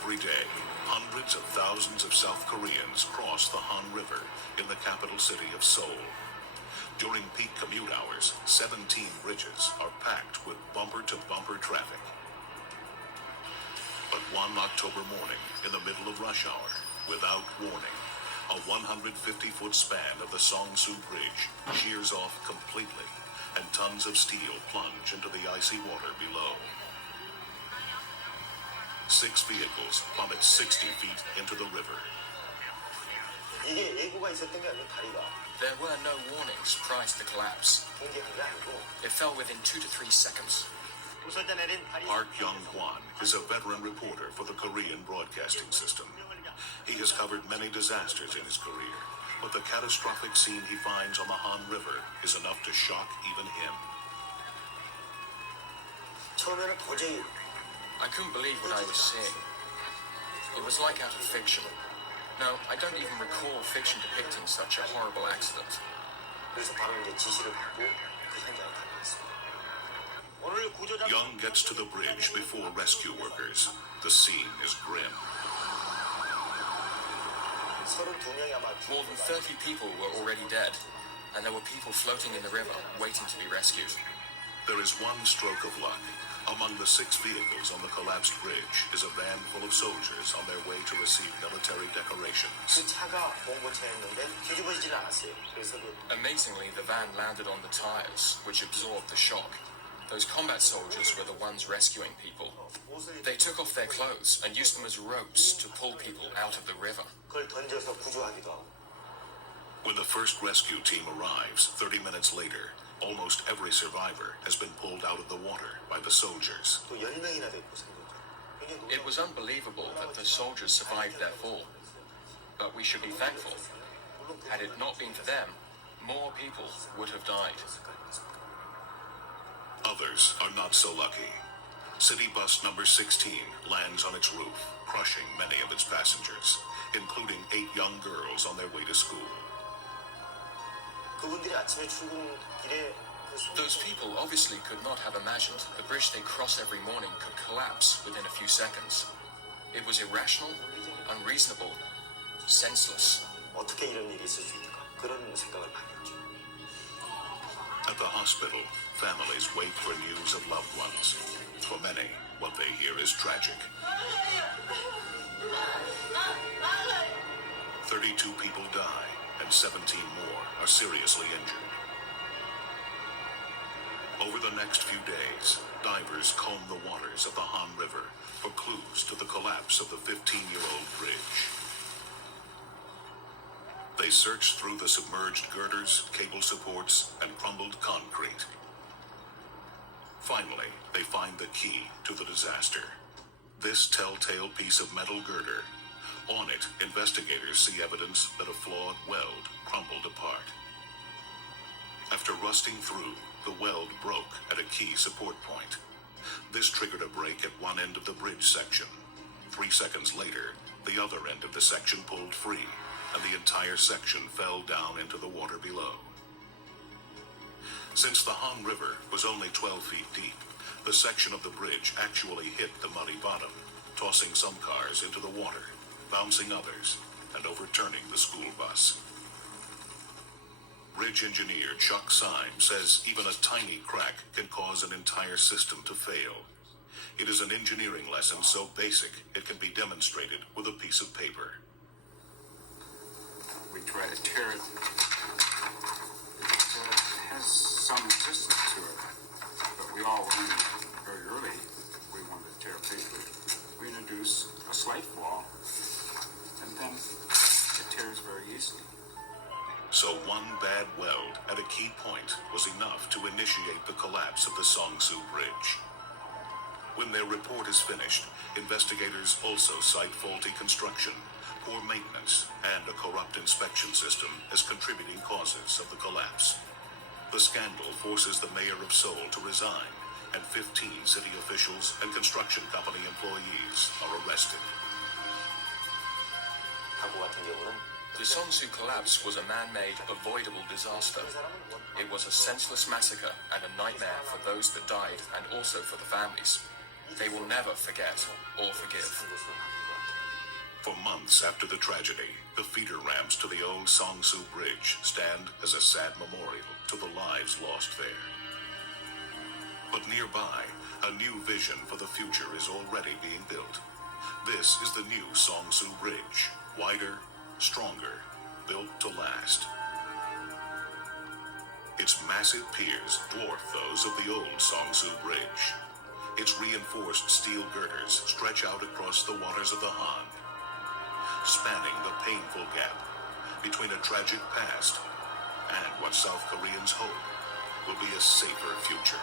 Every day, hundreds of thousands of South Koreans cross the Han River in the capital city of Seoul. During peak commute hours, 17 bridges are packed with bumper-to-bumper traffic. But one October morning, in the middle of rush hour, without warning, a 150-foot span of the Seongsu Bridge shears off completely, and tons of steel plunge into the icy water below. 6 vehicles plummet 60 feet into the river. There were no warnings prior to the collapse. It fell within 2 to 3 seconds. Park Young-hwan is a veteran reporter for the Korean broadcasting system. He has covered many disasters in his career, but the catastrophic scene he finds on the Han River is enough to shock even him. I couldn't believe what I was seeing. It was like out of fiction. No, I don't even recall fiction depicting such a horrible accident. Young gets to the bridge before rescue workers. The scene is grim. More than 30 people were already dead, and there were people floating in the river, waiting to be rescued. There is one stroke of luck. Among the 6 vehicles on the collapsed bridge is a van full of soldiers on their way to receive military decorations. Amazingly, the van landed on the tires, which absorbed the shock. Those combat soldiers were the ones rescuing people. They took off their clothes and used them as ropes to pull people out of the river. When the first rescue team arrives, 30 minutes later, almost every survivor has been pulled out of the water by the soldiers. It was unbelievable that the soldiers survived their fall. But we should be thankful. Had it not been for them, more people would have died. Others are not so lucky. City bus number 16 lands on its roof, crushing many of its passengers, including 8 young girls on their way to school. Those people obviously could not have imagined the bridge they cross every morning could collapse within a few seconds. It was irrational, unreasonable, senseless. At the hospital, families wait for news of loved ones. For many, what they hear is tragic. 32 people die, and 17 more are seriously injured. Over the next few days, divers comb the waters of the Han River for clues to the collapse of the 15-year-old bridge. They search through the submerged girders, cable supports, and crumbled concrete. Finally, they find the key to the disaster. This telltale piece of metal girder. On it, investigators see evidence that a flawed weld crumbled apart. After rusting through, the weld broke at a key support point. This triggered a break at one end of the bridge section. 3 seconds later, the other end of the section pulled free, and the entire section fell down into the water below. Since the Han River was only 12 feet deep, the section of the bridge actually hit the muddy bottom, tossing some cars into the water, bouncing others, and overturning the school bus. Bridge engineer Chuck Syme says even a tiny crack can cause an entire system to fail. It is an engineering lesson so basic it can be demonstrated with a piece of paper. We try to tear it. It has some resistance to it, but we all learned very early we wanted to tear paper. We introduce a slight flaw, and then it tears very easily. So one bad weld at a key point was enough to initiate the collapse of the Seongsu Bridge. When their report is finished, investigators also cite faulty construction, poor maintenance, and a corrupt inspection system as contributing causes of the collapse. The scandal forces the mayor of Seoul to resign, and 15 city officials and construction company employees are arrested. The Seongsu collapse was a man-made, avoidable disaster. It was a senseless massacre and a nightmare for those that died and also for the families. They will never forget or forgive. For months after the tragedy, the feeder ramps to the old Seongsu Bridge stand as a sad memorial to the lives lost there. But nearby, a new vision for the future is already being built. This is the new Seongsu Bridge, wider, stronger, built to last. Its massive piers dwarf those of the old Seongsu Bridge. Its reinforced steel girders stretch out across the waters of the Han, spanning the painful gap between a tragic past and what South Koreans hope will be a safer future.